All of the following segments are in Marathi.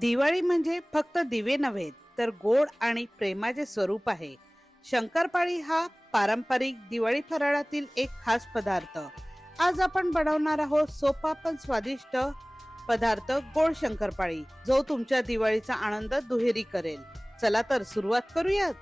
दिवाळी म्हणजे फक्त दिवे नव्हे तर गोड आणि प्रेमाचे स्वरूप आहे. शंकरपाळी हा पारंपरिक दिवाळी फराळातील एक खास पदार्थ. आज आपण बनवणार आहोत सोपा पण स्वादिष्ट पदार्थ गोड शंकरपाळी जो तुमच्या दिवाळीचा आनंद दुहेरी करेल. चला तर सुरुवात करूयात.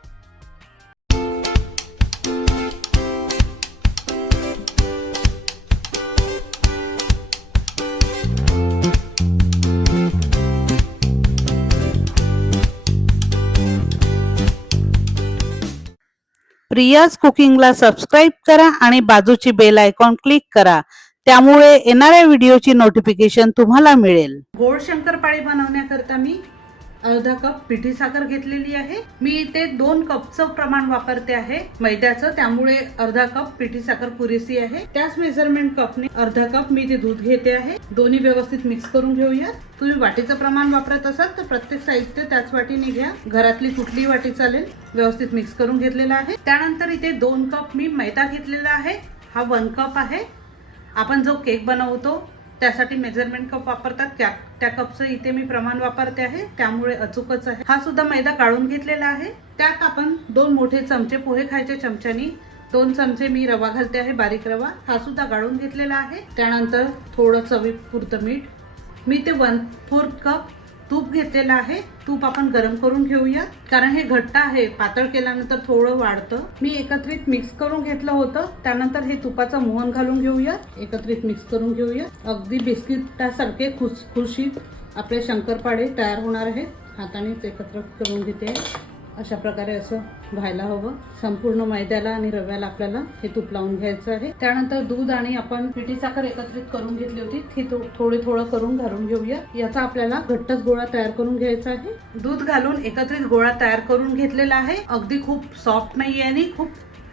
प्रियाज कुकिंगला सबस्क्राईब करा आणि बाजूची बेल आयकॉन क्लिक करा. त्यामुळे येणाऱ्या व्हिडिओची नोटिफिकेशन तुम्हाला मिळेल. गोड शंकरपाळी बनवण्याकरता मी अर्धा कप पिठी साखर घेतलेली आहे. मी इथे दोन कपचं प्रमाण वापरते आहे. मैद्याचं त्यामुळे अर्धा कप पिठी साखर पुरेसी आहे. त्याच मेजरमेंट कपने अर्धा कप मी ते दूध घेते आहे. दोन्ही व्यवस्थित मिक्स करून घेऊयात. तुम्ही वाटीचं प्रमाण वापरत असाल तर प्रत्येक साहित्य त्याच वाटीने घ्या. घरातली कुठलीही वाटी चालेल. व्यवस्थित मिक्स करून घेतलेला आहे. त्यानंतर इथे दोन कप मी मैदा घेतलेला आहे. हा वन कप आहे. आपण जो केक बनवतो त्यासाठी मेजरमेंट कप वापरतात. त्या त्या कपचं इथे मी प्रमाण वापरते आहे. त्यामुळे अचूकच आहे. हा सुद्धा मैदा काढून घेतलेला आहे. त्यात आपण दोन मोठे चमचे पोहे खायच्या चमच्यानी दोन चमचे मी रवा घालते आहे बारीक रवा. हा सुद्धा गाळून घेतलेला आहे. त्यानंतर थोडं चवीपुरतं मीठ. मी ते वन फोर्थ कप तूप घेतलेलं आहे. तूप आपण गरम करून घेऊया. कारण हे घट्ट आहे. पातळ केल्यानंतर थोडं वाढतं. मी एकत्रित मिक्स करून घेतलं होतं. त्यानंतर हे तुपाचं मोहन घालून घेऊया. एकत्रित मिक्स करून घेऊया. अगदी बिस्किटासारखे खुसखुशीत आपले शंकरपाळे तयार होणार आहेत. हातानेच एकत्र करून घेते. अशा प्रकारे असं व्हायला हवं. संपूर्ण मैद्याला आणि रव्याला आपल्याला हे तूप लावून घ्यायचं आहे. त्यानंतर दूध आणि आपण पिठी साखर एकत्रित करून घेतली होती. ती थो- थोडे थोडं करून घालून घेऊया. याचा आपल्याला घट्टच गोळा तयार करून घ्यायचा आहे. दूध घालून एकत्रित गोळा तयार करून घेतलेला आहे. अगदी खूप सॉफ्ट नाहीये आणि खूप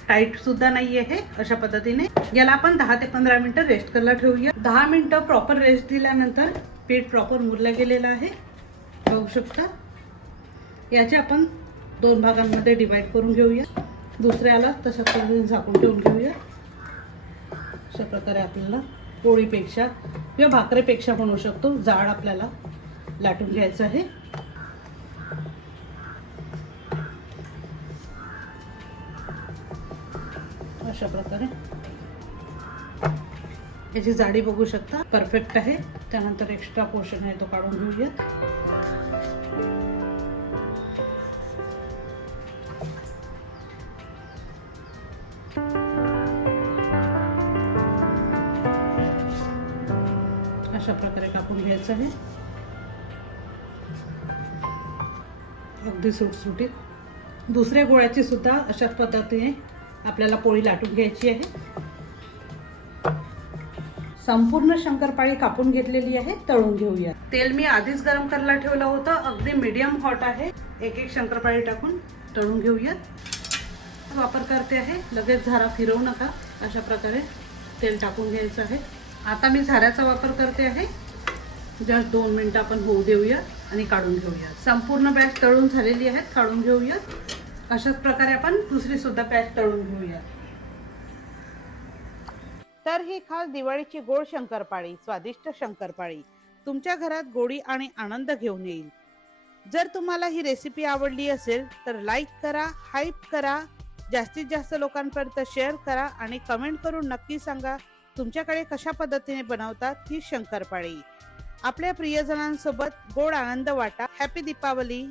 टाईट सुद्धा नाही आहे अशा पद्धतीने. याला आपण दहा ते पंधरा मिनिटं रेस्ट करायला ठेवूया. दहा मिनिटं प्रॉपर रेस्ट दिल्यानंतर पीठ प्रॉपर मुरलं गेलेलं आहे. बघू शकता. याचे आपण दोन भागांमध्ये डिवाईड करून घेऊया. दुसऱ्याला तशा पद्धतीने झाकून ठेवून घेऊया. अशा प्रकारे आपल्याला पोळीपेक्षा किंवा भाकरीपेक्षा बनवू शकतो. जाड आपल्याला लाटून घ्यायचं आहे. अशा प्रकारे. याची जाडी बघू शकता. परफेक्ट आहे. त्यानंतर एक्स्ट्रा पोर्शन आहे तो काढून घेऊयात. अशा प्रकारे कापून घ्यायचं आहे. अगदी सुटसुटीत. दुसऱ्या गोळ्याची सुद्धा अशाच पद्धतीने आपल्याला पोळी लाटून घ्यायची आहे. संपूर्ण शंकरपाळी कापून घेतलेली आहे तळून घेऊया. तेल मी आधीच गरम करायला ठेवलं होतं अगदी मीडियम हॉट आहे. एक एक शंकरपाळी टाकून तळून घेऊयात वापर करते आहे लगेच झारा फिरवू नका. अशा प्रकारे तेल टाकून घ्यायचं आहे. आता मी झाऱ्याचा वापर करते आहे. जस्ट दोन मिनिटं आपण होऊ देऊया आणि काढून घेऊया संपूर्ण बॅच तळून झालेली आहेत काढून घेऊया अशाच प्रकारे आपण दुसरी सुद्धा बॅच तळून घेऊया तर ही खास दिवाळीची गोड शंकरपाळी स्वादिष्ट शंकरपाळी. तुमच्या घरात गोडी आणि आनंद घेऊन येईल. जर तुम्हाला ही रेसिपी आवडली असेल तर लाईक करा हाईप करा. जास्तीत जास्त लोकांपर्यंत शेअर करा आणि कमेंट करून नक्की सांगा तुमच्याकडे कशा पद्धतीने बनवतात ही शंकरपाळी. आपल्या प्रियजनांसोबत गोड आनंद वाटा. हॅपी दीपावली